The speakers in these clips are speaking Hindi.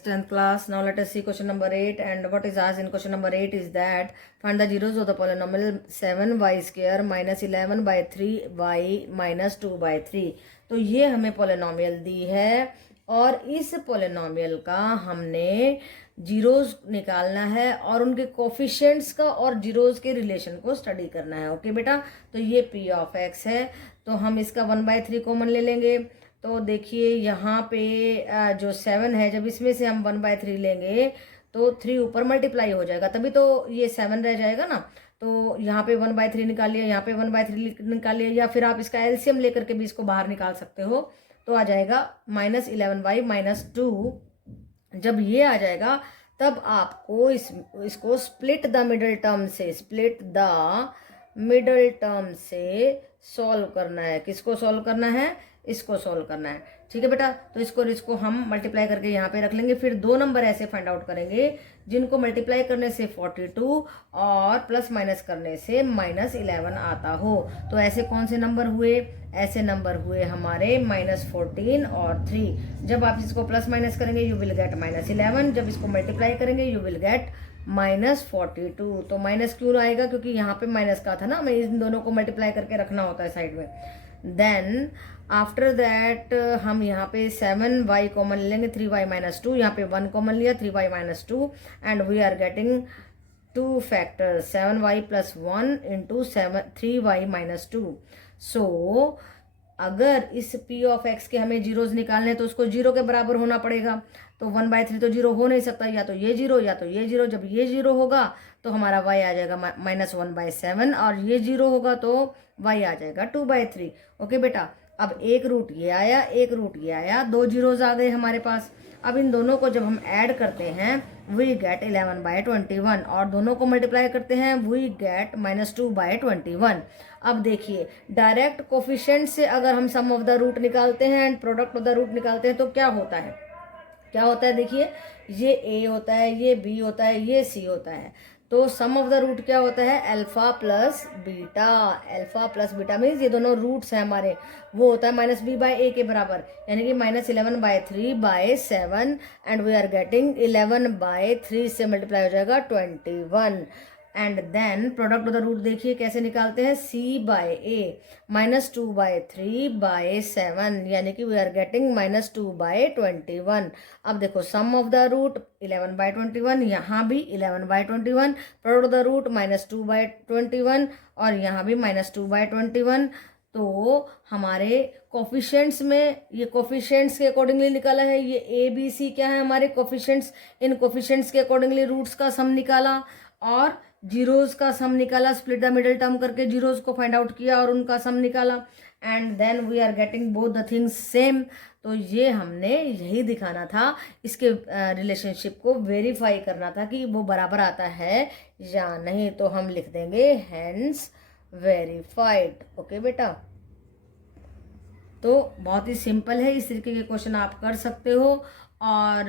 10th class. Now let us see question number 8, and what is asked in question number 8 is that find the zeros of the polynomial 7y square minus 11 by 3y minus 2 by 3. तो ये हमें पोलिनोमियल दी है और इस पोलिनोमियल का हमने जीरोस निकालना है और उनके कोफिशिएंट्स का और जीरोस के रिलेशन को स्टडी करना है. ओके बेटा, तो ये p ऑफ x है, तो हम इसका 1/3 कॉमन ले लेंगे. तो देखिए यहाँ पे जो 7 है, जब इसमें से हम 1/3 लेंगे तो 3 ऊपर मल्टीप्लाई हो जाएगा, तभी तो ये 7 रह जाएगा ना. तो यहाँ पे 1/3 निकाल लिया, यहाँ पे 1/3 निकाल लिया, या फिर आप इसका एलसीएम लेकर के भी इसको बाहर निकाल सकते हो. तो आ जाएगा -11/-2. जब ये आ जाएगा तब आपको इसको स्प्लिट द मिडल टर्म से सॉल्व करना है. किसको सॉल्व करना है? इसको सॉल्व करना है. ठीक है बेटा, तो इसको हम मल्टीप्लाई करके यहाँ पे रख लेंगे. फिर दो नंबर ऐसे फाइंड आउट करेंगे जिनको मल्टीप्लाई करने से 42 और प्लस माइनस करने से -11 आता हो. तो ऐसे कौन से नंबर हुए? ऐसे नंबर हुए हमारे -14 और 3. जब आप इसको प्लस माइनस करेंगे यू विल गेट -11. जब इसको मल्टीप्लाई करेंगे यू विल गेट -42. तो माइनस क्यों आएगा? क्योंकि यहाँ पे माइनस का था ना, हमें इन दोनों को मल्टीप्लाई करके रखना होता है साइड में. देन आफ्टर दैट हम यहाँ पे 7y कॉमन लेंगे, 3y-2. यहाँ पे 1 कॉमन लिया, 3y-2, and we are getting 2 factors 7y + 1 into 3y-2. So अगर इस p ऑफ x के हमें जीरोज निकालने हैं तो उसको 0 के बराबर होना पड़ेगा. तो 1/3 तो 0 हो नहीं सकता, या तो ये 0 या तो ये 0. जब ये 0 होगा तो हमारा y आ जाएगा -1/7, और ये 0 होगा तो y आ जाएगा 2/3. ओके बेटा, अब एक रूट ये आया, एक रूट ये आया, 2 जीरोज आ गए हमारे पास. अब इन दोनों को जब हम ऐड करते हैं वी गेट 11/21, और दोनों को मल्टीप्लाई करते हैं वी गेट -2/21. अब देखिए, डायरेक्ट कोफिशिएंट से अगर हम सम ऑफ द रूट निकालते हैं and product of the root निकालते हैं तो क्या होता है? देखिए, ये a होता है, ये b होता है, ये c होता है. तो सम ऑफ द रूट क्या होता है? अल्फा प्लस बीटा मीन्स ये दोनों रूट्स हैं हमारे, वो होता है -b/a के बराबर, यानी कि -11/3/7, एंड वी आर गेटिंग 11/3 से मल्टीप्लाई हो जाएगा 21. And then product of the root देखिए कैसे निकालते हैं, c/a -2/3/7, यानी कि वी आर गेटिंग -2/21. अब देखो सम ऑफ द रूट 11/21, यहाँ भी 11/21, प्रोडक्ट ऑफ द रूट -2/21, और यहाँ भी -2/21. तो हमारे कोफिशिएंट्स में, ये कोफिशिएंट्स के अकॉर्डिंगली निकाला है, ये ए बी सी क्या है हमारे कोफिशिएंट्स. इन कोफिशिएंट्स के अकॉर्डिंगली रूट्स का सम निकाला और जीरोज का सम निकाला, स्प्लिट द मिडल टर्म करके जीरोज को फाइंड आउट किया और उनका सम निकाला, and then we are getting both the things same. तो ये हमने यही दिखाना था, इसके रिलेशनशिप को वेरीफाई करना था कि वो बराबर आता है या नहीं. तो हम लिख देंगे हेंस वेरीफाइड. ओके बेटा, तो बहुत ही सिंपल है, इस तरीके के क्वेश्चन आप कर सकते हो और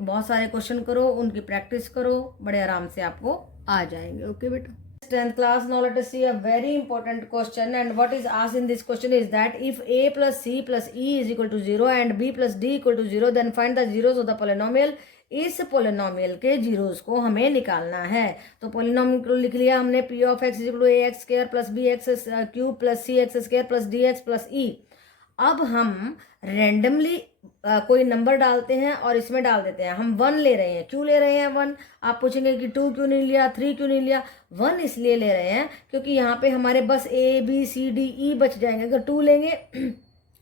बहुत सारे क्वेश्चन करो, उनकी प्रैक्टिस करो, बड़े आराम से आपको आ जाएंगे. ओके बेटा. 10th class. Now let us see a very important question, and what is asked in this question is that if a plus c plus e is equal to 0 and b plus d equal to 0, then find the zeros of the polynomial. इस पोलिनोमियल के जीरोस को हमें निकालना है. तो पोलिनोमियल को लिख लिया हमने, p of x is equal to ax² + bx³ + cx² + dx + e. अब हम रेंडमली कोई नंबर डालते हैं और इसमें डाल देते हैं. हम 1 ले रहे हैं. क्यों ले रहे हैं 1? आप पूछेंगे कि 2 क्यों नहीं लिया, 3 क्यों नहीं लिया. 1 इसलिए ले रहे हैं क्योंकि यहाँ पे हमारे बस a b c d e बच जाएंगे. अगर 2 लेंगे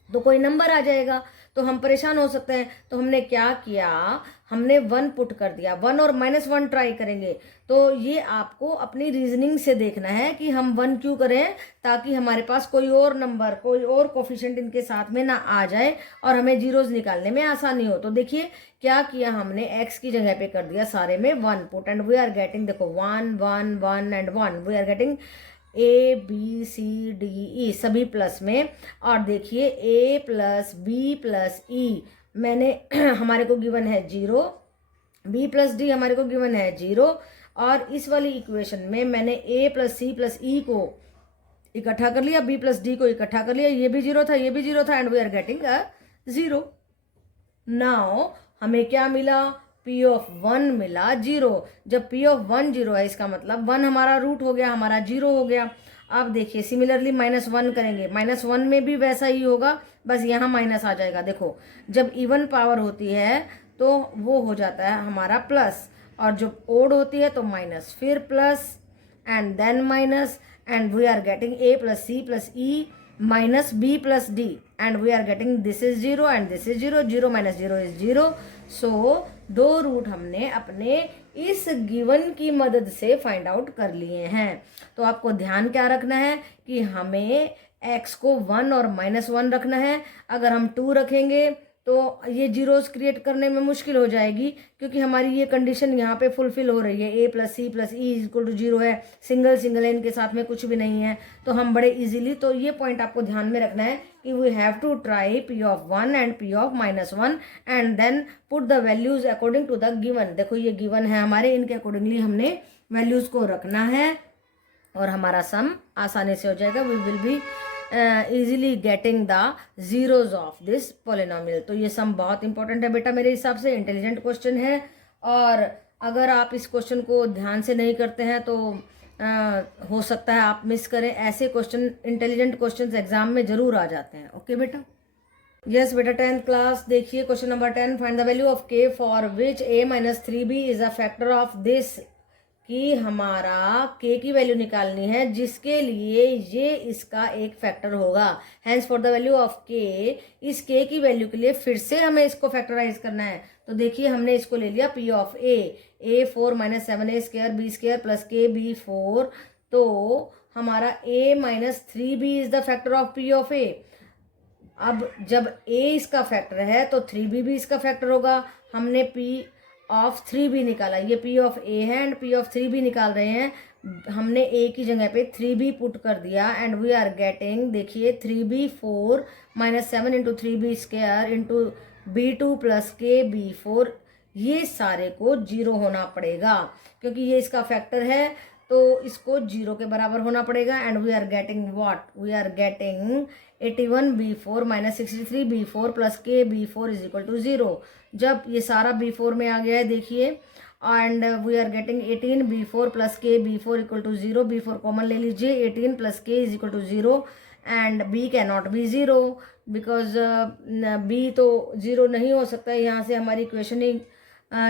तो कोई नंबर आ जाएगा तो हम परेशान हो सकते हैं. तो हमने क्या किया, हमने 1 पुट कर दिया. 1 और -1 ट्राई करेंगे. तो ये आपको अपनी रीजनिंग से देखना है कि हम 1 क्यों करें, ताकि हमारे पास कोई और नंबर, कोई और कोफिशिएंट इनके साथ में ना आ जाए और हमें जीरोज निकालने में आसानी हो. तो देखिए क्या किया हमने, x की जगह पे कर दिया सारे में 1 put, and we are getting, देखो 1 1 1 and 1, we are getting a b c d e सभी प्लस में. और देखिए a + b + e मैंने हमारे को गिवन है 0, b + d हमारे को गिवन है 0, और इस वाली इक्वेशन में मैंने a + c + e को इकट्ठा कर लिया, b + d को इकट्ठा कर लिया. ये भी 0 था, ये भी 0 था, and we are getting 0. Now हमें क्या मिला, P ऑफ 1 मिला 0। जब P ऑफ 1 0 है इसका मतलब 1 हमारा रूट हो गया, हमारा 0 हो गया। अब देखिए सिमिलरली -1 करेंगे, -1 में भी वैसा ही होगा, बस यहाँ माइनस आ जाएगा। देखो जब इवन पावर होती है तो वो हो जाता है हमारा प्लस, और जब ओड होती है तो माइनस, फिर plus and then minus, and we are getting a plus c plus e minus b plus d, and we are getting this is 0 and this is 0, 0 minus 0 is 0। So दो रूट हमने अपने इस गिवन की मदद से फाइंड आउट कर लिए हैं। तो आपको ध्यान क्या रखना है कि हमें x को 1 और -1 रखना है। अगर हम 2 रखेंगे तो ये जीरोस क्रिएट करने में मुश्किल हो जाएगी, क्योंकि हमारी ये कंडीशन यहाँ पे फुलफिल हो रही है, a plus C plus E equal to 0 है, सिंगल सिंगल है, इनके साथ में कुछ भी नहीं है, तो हम बड़े इजीली, तो ये पॉइंट आपको ध्यान में रखना है कि we have to try P of 1 and P of -1 and then put the values according to the given. देखो ये गिवन है हमारे, इनके अकॉर्डिंगली हमने वैल्यूज को रखना है और हमारा सम आसानी से हो जाएगा। We will be easily getting the zeros of this polynomial। तो ये सम बहुत इंपॉर्टेंट है बेटा, मेरे हिसाब से इंटेलिजेंट क्वेश्चन है, और अगर आप इस क्वेश्चन को ध्यान से नहीं करते हैं तो हो सकता है आप मिस करें। ऐसे क्वेश्चन, इंटेलिजेंट क्वेश्चंस एग्जाम में जरूर आ जाते हैं। ओके बेटा, यस बेटा 10th क्लास देखिए question number 10, find the value of k for which a minus 3b is a factor of this, कि हमारा k की वैल्यू निकालनी है जिसके लिए ये इसका एक फैक्टर होगा। Hence for the value of k, इस k की वैल्यू के लिए फिर से हमें इसको फैक्टराइज करना है। तो देखिए हमने इसको ले लिया p of a 4 minus 7a square b square plus k b 4, तो हमारा a minus 3b is the factor of p of a। अब जब a इसका फैक्टर है तो 3b भी इसका फैक्टर होगा। हमने p ऑफ 3b निकाला, ये p ऑफ a है एंड p ऑफ 3b निकाल रहे हैं, हमने a की जगह पे 3b पुट कर दिया एंड वी आर गेटिंग, देखिए 3b 4 minus 7 into 3b square into b2 plus k b4, ये सारे को 0 होना पड़ेगा क्योंकि ये इसका फैक्टर है, तो इसको 0 के बराबर होना पड़ेगा। And we are getting what, we are getting 81 b4 minus 63 b4 plus k b4 is equal to 0। जब ये सारा b4 में आ गया है देखिए, and we are getting 18 b4 plus k b4 equal to 0, b4 common ले लीजिए, 18 plus k is equal to 0 and b can not be 0 because b तो 0 नहीं हो सकता है, यहाँ से हमारी इक्वेशनिंग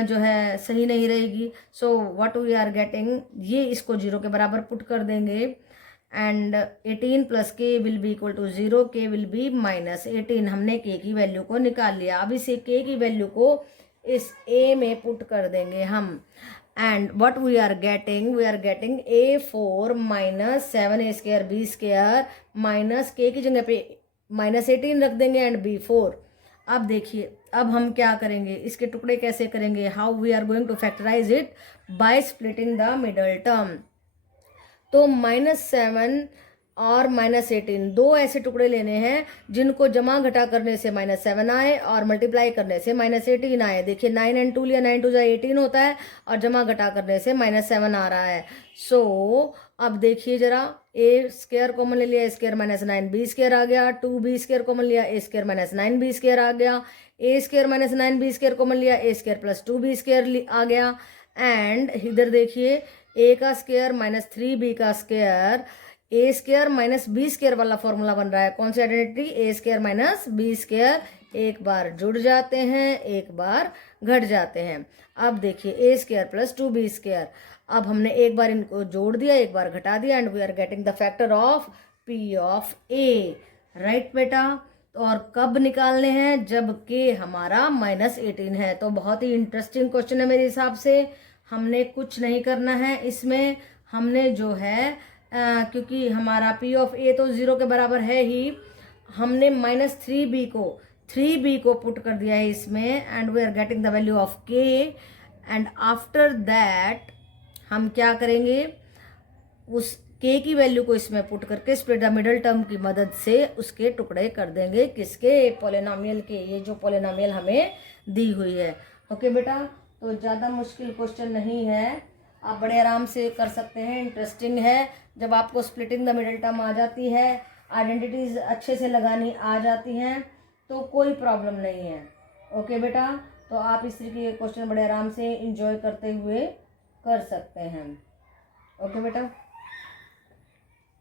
जो है सही नहीं रहेगी। So what we are getting, ये इसको 0 के बराबर पुट कर देंगे and 18 plus k will be equal to 0, k will be minus 18। हमने k की वैल्यू को निकाल लिया। अब इसे k की वैल्यू को इस a में पुट कर देंगे हम, and what we are getting a4 minus 7a square b square minus k की जगह पे माइनस 18 रख देंगे एंड b4। अब देखिए अब हम क्या करेंगे, इसके टुकड़े कैसे करेंगे, how we are going to factorize it, by splitting the middle term. तो -7 और -18 दो ऐसे टुकड़े लेने हैं जिनको जमा घटा करने से -7 आए और मल्टीप्लाई करने से -18 आए। देखिए 9 एंड 2 लिया, 9 2 जा 18 होता है और जमा घटा करने से -7 आ रहा है। सो अब देखिए जरा, a स्क्वायर कॉमन ले लिया, a square minus 9b square आ गया, 2b स्क्वायर कॉमन लिया, a square minus 9b square आ गया, a square minus 9b square common लिया, a square plus 2b square आ गया, एंड इधर देखिए a का स्क्वायर माइनस 3b का स्क्वायर, ए स्क्वायर माइनस बी स्क्वायर वाला फॉर्मूला बन रहा है। कौन सी आइडेंटिटी, ए स्क्वायर माइनस बी स्क्वायर, एक बार जुड़ जाते हैं एक बार घट जाते हैं। अब देखिए ए स्क्वायर प्लस 2b स्क्वायर, अब हमने एक बार इनको जोड़ दिया एक बार घटा दिया and we are getting the factor of p of a, right बेटा। और कब निकालने हैं, जब के हमारा -18 है। तो बहुत ही इंटरेस्टिंग क्वेश्चन है मेरे हिसाब से। हमने कुछ नहीं करना है इसमें, हमने जो है क्योंकि हमारा p ऑफ a तो 0 के बराबर है ही, हमने -3b को पुट कर दिया है इसमें and we are getting the value of k। And after that हम क्या करेंगे, उस k की वैल्यू को इसमें पुट करके स्प्लिट द मिडल टर्म की मदद से उसके टुकड़े कर देंगे, किसके, पॉलिनोमियल के, ये जो पॉलिनोमियल हमें दी हुई है। ओके बेटा, तो ज़्यादा मुश्किल क्वेश्चन नहीं है, आप बड़े आराम से कर सकते हैं, इंटरेस्टिंग है। जब आपको स्प्लिटिंग द मिडल टर्म आ जाती है, आइडेंटिटीज अच्छे से लगानी आ जाती हैं, तो कोई प्रॉब्लम नहीं है। ओके बेटा, तो आप इस तरीके के क्वेश्चन बड़े आराम से इंजॉय करते हुए कर सकते हैं। ओके बेटा।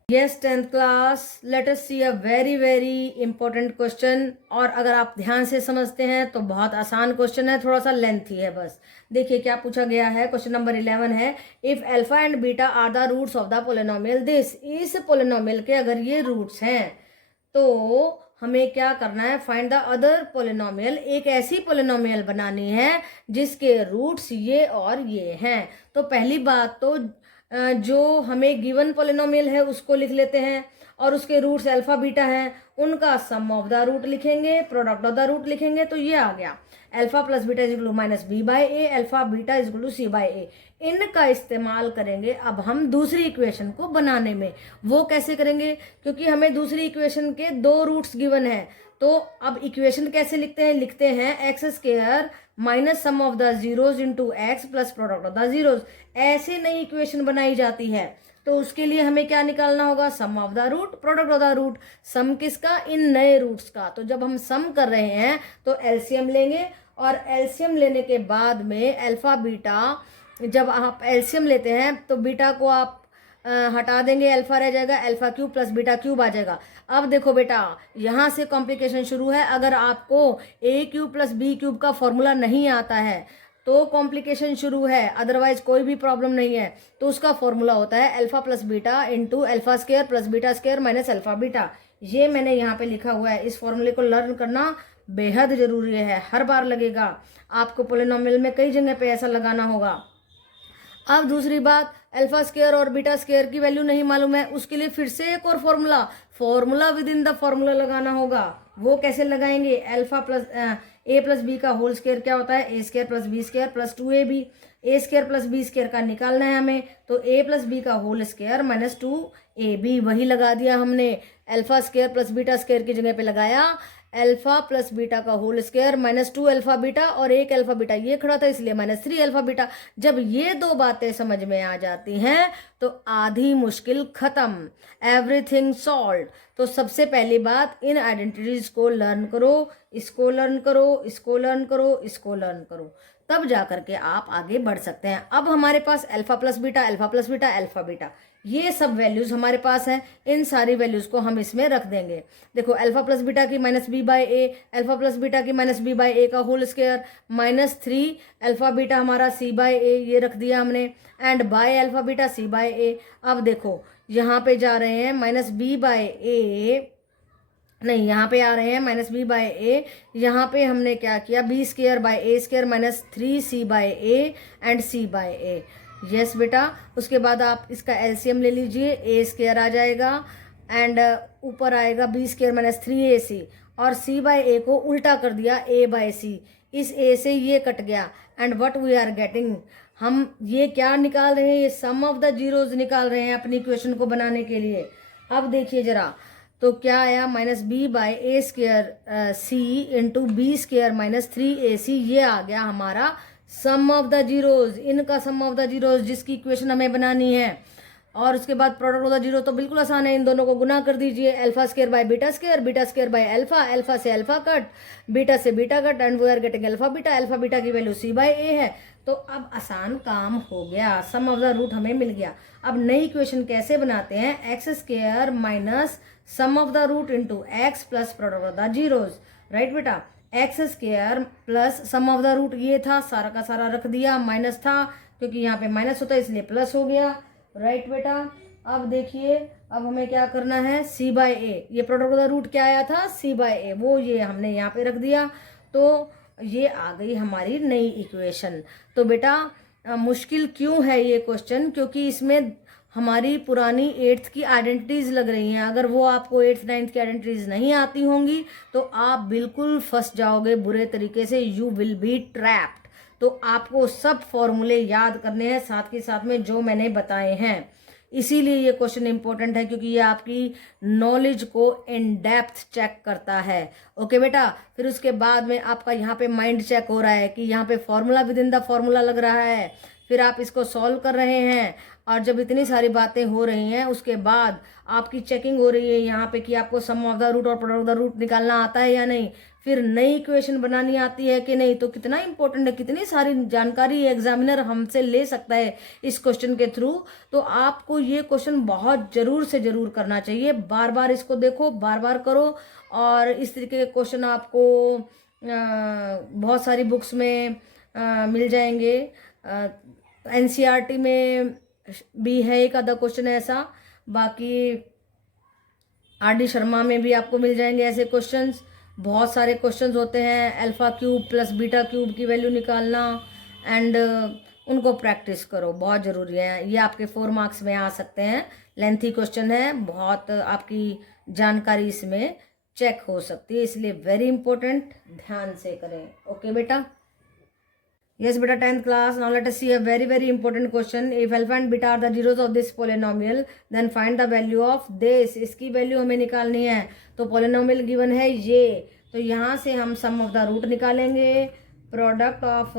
Yes 10th class, let us see a very very important question. और अगर आप ध्यान से समझते हैं तो बहुत आसान क्वेश्चन है, थोड़ा सा लेंथी है बस। देखिए क्या पूछा गया है। क्वेश्चन नंबर 11 है, if alpha and beta are the roots of the polynomial this. इस पोलिनोमियल के अगर ये रूट्स हैं तो हमें क्या करना है, फाइंड द अदर पोलिनोमियल। एक ऐसी पोलिनोमियल बनानी है जिसके रूट्स ये और ये हैं। तो पहली बात तो जो हमें गिवन पोलिनोमियल है उसको लिख लेते हैं और उसके रूट्स अल्फा बीटा हैं, उनका सम ऑफ द रूट लिखेंगे, प्रोडक्ट ऑफ द रूट लिखेंगे। तो ये आ गया alpha plus beta is equal to minus B by A, alpha beta is equal to C by A. इनका इस्तेमाल करेंगे अब हम दूसरी इक्वेशन को बनाने में। वो कैसे करेंगे, क्योंकि हमें दूसरी इक्वेशन के 2 रूट्स गिवन है। तो अब इक्वेशन कैसे लिखते हैं, लिखते हैं X square minus sum of the zeros into X plus product of the zeros. ऐसे नई इक्वेशन बनाई जाती है। तो उसके लिए हमें क्या निकालना होगा, sum of the root, product of the root. Sum किसका, इन नए रूट्स का। तो जब हम सम कर रहे हैं तो एलसीएम लेंगे और एलसीएम लेने के बाद में अल्फा बीटा, जब आप एलसीएम लेते हैं तो बीटा को आप हटा देंगे, अल्फा रह जाएगा, alpha cube plus beta cube आ जाएगा। अब देखो बेटा यहाँ से कॉम्प्लिकेशन शुरू है। अगर आपको ए क्यूब प्लस बी क्यूब का फॉर्मूला नहीं आता है तो कॉम्प्लिकेशन शुरू है, अदरवाइज कोई भी प्रॉब्लम नहीं है। तो उसका फॉर्मूला होता है alpha plus beta into alpha square plus beta square minus alpha beta. ये मैंने यहाँ पे लिखा हुआ है। इस फॉर्मूले को लर्न करना बेहद जरूरी है, हर बार लगेगा आपको। पोलिनोमियल में कई जगह पे ऐसा लगाना होगा। अब दूसरी बात, अल्फा स्क्वायर और बीटा स्क्वायर की वैल्यू नहीं मालूम है, उसके लिए फिर से एक और formula with in the formula लगाना होगा। वो कैसे लगाएंगे, alpha plus A plus B का होल स्क्वायर क्या होता है, A square plus B square plus 2ab। A square plus B square का निकालना है हमें, तो ए प्लस बी का होल स्क्वायर माइनस 2ab वही लगा दिया हमने। Alpha square plus beta square की जगह पे लगाया अल्फा प्लस बीटा का whole square minus 2 alpha beta, और एक अल्फा बीटा ये खड़ा था इसलिए माइनस 3 अल्फा बीटा। जब ये 2 बातें समझ में आ जाती हैं तो आधी मुश्किल खत्म, एवरीथिंग सॉल्व। तो सबसे पहली बात, इन आइडेंटिटीज को लर्न करो, इसको लर्न करो, इसको लर्न करो, इसको लर्न करो, तब जा करके आप आगे बढ़ सकते हैं। अब हमारे पास alpha plus beta, alpha plus beta, alpha beta, ये सब वैल्यूज हमारे पास हैं। इन सारी वैल्यूज को हम इसमें रख देंगे। देखो अल्फा प्लस बीटा की minus B by A, alpha plus beta की माइनस बी बाय ए का whole square minus 3 alpha beta हमारा सी बाय ए, ये रख दिया हमने, and by alpha beta C by A. अब देखो यहाँ पे जा रहे हैं माइनस बी बाय ए, नहीं यहाँ पे आ रहे हैं माइनस बी बाय ए। यहाँ पे हमने क्या किया, B square by A square minus 3c by A and c by A. Yes बेटा, उसके बाद आप इसका एलसीएम ले लीजिए, ए स्क्वायर आ जाएगा एंड ऊपर आएगा बी स्क्वायर माइनस 3ac, और c बाय ए को उल्टा कर दिया a बाय c। इस a से ये कट गया and what we are getting, हम ये क्या निकाल रहे हैं, ये सम ऑफ द जीरोज निकाल रहे हैं अपनी इक्वेशन को बनाने के लिए। अब देखिए जरा, तो क्या आया, minus B by A square C into B square minus 3ac, ये आ गया हमारा सम ऑफ द जीरोज, इनका सम ऑफ द जीरोज जिसकी इक्वेशन हमें बनानी है। और उसके बाद प्रोडक्ट ऑफ द जीरो तो बिल्कुल आसान है, इन दोनों को गुना कर दीजिए, alpha square by beta square, beta square by alpha, alpha से अल्फा कट, बीटा से beta cut, and we are getting alpha beta. Alpha beta की वैल्यू सी बाय ए है। तो अब आसान काम हो गया, सम ऑफ द रूट हमें मिल गया। अब नई इक्वेशन कैसे बनाते हैं, X square minus sum of the root into X plus product of the zeros. Right बेटा, X square plus sum of the root ये था, सारा का सारा रख दिया, माइनस था क्योंकि यहाँ पे माइनस होता है इसलिए प्लस हो गया। राइट बेटा, अब देखिए अब हमें क्या करना है, सी बाय ए, ये प्रोडक्ट ऑफ द रूट क्या आया था, सी बाय ए, वो ये हमने यहाँ पे रख दिया। तो ये आ गई हमारी नई इक्वेशन। तो बेटा मुश्किल क्यों है ये क्वेश्चन, क्योंकि इसमें हमारी पुरानी 8th की आइडेंटिटीज लग रही हैं। अगर वो आपको 8th 9th की आइडेंटिटीज नहीं आती होंगी तो आप बिल्कुल फंस जाओगे बुरे तरीके से, यू विल बी ट्रैप्ड। तो आपको सब फॉर्मूले याद करने हैं साथ के साथ में जो मैंने बताए हैं। इसीलिए ये क्वेश्चन इंपॉर्टेंट है क्योंकि ये आपकी नॉलेज को इन डेप्थ चेक करता है। ओके बेटा, फिर उसके बाद में आपका यहाँ पे माइंड चेक हो रहा है कि यहाँ पे formula with in the formula लग रहा है, फिर आप इसको सॉल्व कर रहे हैं। और जब इतनी सारी बातें हो रही हैं उसके बाद आपकी चेकिंग हो रही है यहाँ पे कि आपको सम ऑफ द रूट और प्रोडक्ट ऑफ द रूट निकालना आता है या नहीं। फिर नई इक्वेशन बनानी आती है कि नहीं, तो कितना इंपॉर्टेंट है, कितनी सारी जानकारी एग्जामिनर हमसे ले सकता है इस क्वेश्चन के थ्रू। तो आपको ये क्वेश्चन बहुत जरूर से जरूर करना चाहिए, बार बार इसको देखो, बार बार करो। और इस तरीके के क्वेश्चन आपको बहुत सारी बुक्स में मिल जाएंगे। एनसीईआरटी में भी है एक आधा क्वेश्चन ऐसा, बाकी आर डी शर्मा में भी आपको मिल जाएंगे ऐसे क्वेश्चंस। बहुत सारे क्वेश्चंस होते हैं, alpha cube plus beta cube की वैल्यू निकालना, एंड उनको प्रैक्टिस करो, बहुत ज़रूरी है। ये आपके 4 मार्क्स में आ सकते हैं, लेंथी क्वेश्चन है, बहुत आपकी जानकारी इसमें चेक हो सकती है, इसलिए वेरी इंपॉर्टेंट, ध्यान से करें। ओके बेटा, yes beta, 10th class. Now let us see a very important question. If alpha and beta are the zeros of this polynomial, then find the value of this. इसकी वैल्यू हमें निकालनी है। तो polynomial given है ये, तो यहाँ से हम सम ऑफ द रूट निकालेंगे, प्रोडक्ट ऑफ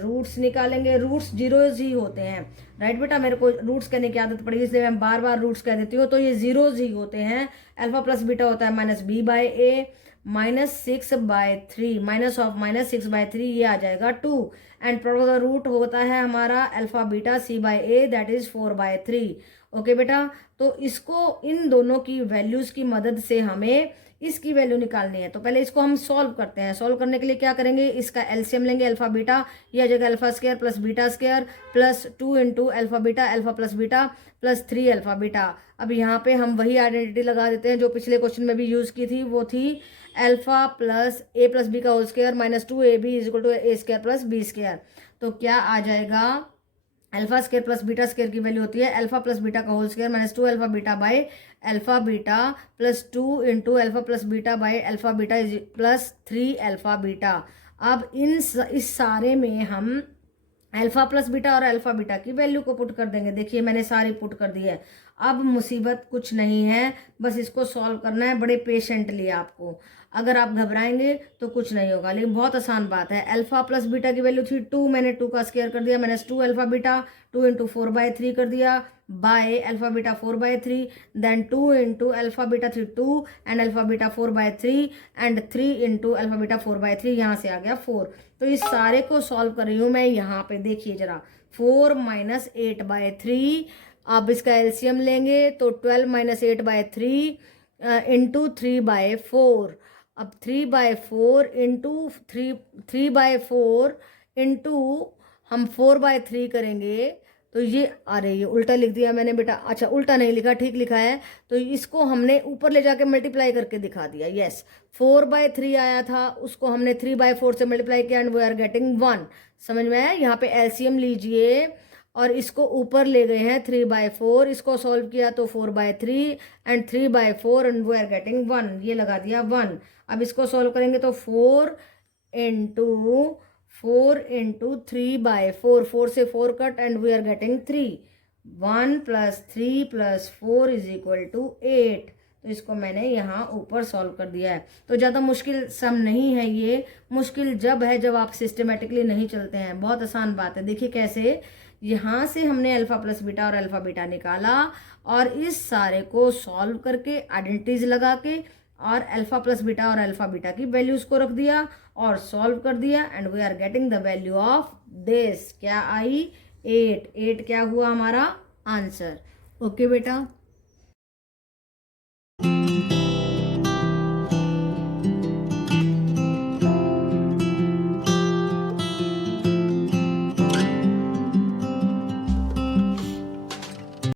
रूट्स निकालेंगे। रूट्स जीरोज ही होते हैं, राइट बेटा, मेरे को रूट्स कहने की आदत पड़ी इसलिए मैं बार बार रूट्स कह देती हूँ। तो ये जीरोज ही होते हैं। अल्फा प्लस बीटा होता है -b/a -6/3, -6/3 ये आ जाएगा 2, and product of the root होता है हमारा alpha beta c/a, that is 4/3। Okay बेटा, तो इसको इन दोनों की वैल्यूज की मदद से हमें इसकी वैल्यू निकालनी है। तो पहले इसको हम सॉल्व करते हैं। सॉल्व करने के लिए क्या करेंगे, इसका एलसीएम लेंगे, अल्फा बीटा, यह आ जाएगा alpha square plus beta square plus 2 into alpha beta, alpha plus beta plus 3 alpha beta. अब यहाँ पे हम वही आइडेंटिटी लगा देते हैं जो पिछले क्वेश्चन में भी यूज की थी, वो थी alpha plus A plus B का whole square -2ab is equal to A square plus B square. तो क्या आ जाएगा, alpha square plus beta square की वैल्यू होती है अल्फा प्लस बीटा का whole square -2 alpha beta by alpha beta plus 2 into alpha plus beta by alpha beta plus 3 alpha beta. अब इस सारे में हम अल्फा प्लस बीटा और अल्फा बीटा की वैल्यू को पुट कर देंगे। देखिए मैंने सारी पुट कर दी है। अब मुसीबत कुछ नहीं है, बस इसको सॉल्व करना है बड़े पेशेंटली आपको। अगर आप घबराएंगे तो कुछ नहीं होगा, लेकिन बहुत आसान बात है। अल्फा प्लस बीटा की वैल्यू थी 2, मैंने 2 का स्क्वायर कर दिया, -2 अल्फा बीटा 2 इंटू 4/3 कर दिया by alpha beta 4/3, then 2 into alpha beta थी 2 and alpha beta 4/3 and 3 into alpha beta 4/3, यहाँ से आ गया 4। तो इस सारे को सॉल्व कर रही हूँ मैं। यहाँ पे देखिए जरा, 4 - 8/3, आप इसका एलसीएम लेंगे तो 12 - 8/3 इंटू 3/4। अब 3/4 इंटू 3/4 इंटू हम 4/3 करेंगे तो ये, अरे ये उल्टा लिख दिया मैंने बेटा, अच्छा उल्टा नहीं लिखा, ठीक लिखा है। तो इसको हमने ऊपर ले जाके मल्टीप्लाई करके दिखा दिया। यस, 4/3 आया था, उसको हमने 3/4 से मल्टीप्लाई किया एंड वी आर गेटिंग 1। समझ में आया? यहाँ पे एलसीएम लीजिए और इसको ऊपर ले गए हैं 3/4, इसको सॉल्व किया तो 4/3 and 3/4 and we are getting 1, ये लगा दिया 1। अब इसको सॉल्व करेंगे तो 4 इंटू 3/4, 4 से 4 cut and we are getting 3। 1 + 3 + 4 is equal to 8। तो इसको मैंने यहाँ ऊपर सॉल्व कर दिया है। तो ज़्यादा मुश्किल सम नहीं है ये, मुश्किल जब है जब आप सिस्टमेटिकली नहीं चलते हैं। बहुत आसान बात है। देखिए कैसे, यहाँ से हमने अल्फा प्लस बीटा और अल्फा बीटा निकाला और इस सारे को सॉल्व करके आइडेंटिटीज लगा के और अल्फा प्लस बीटा और अल्फा बीटा की वैल्यूज को रख दिया और सॉल्व कर दिया and we are getting the value of this. क्या आई? 8। 8 क्या हुआ हमारा आंसर। ओके बेटा।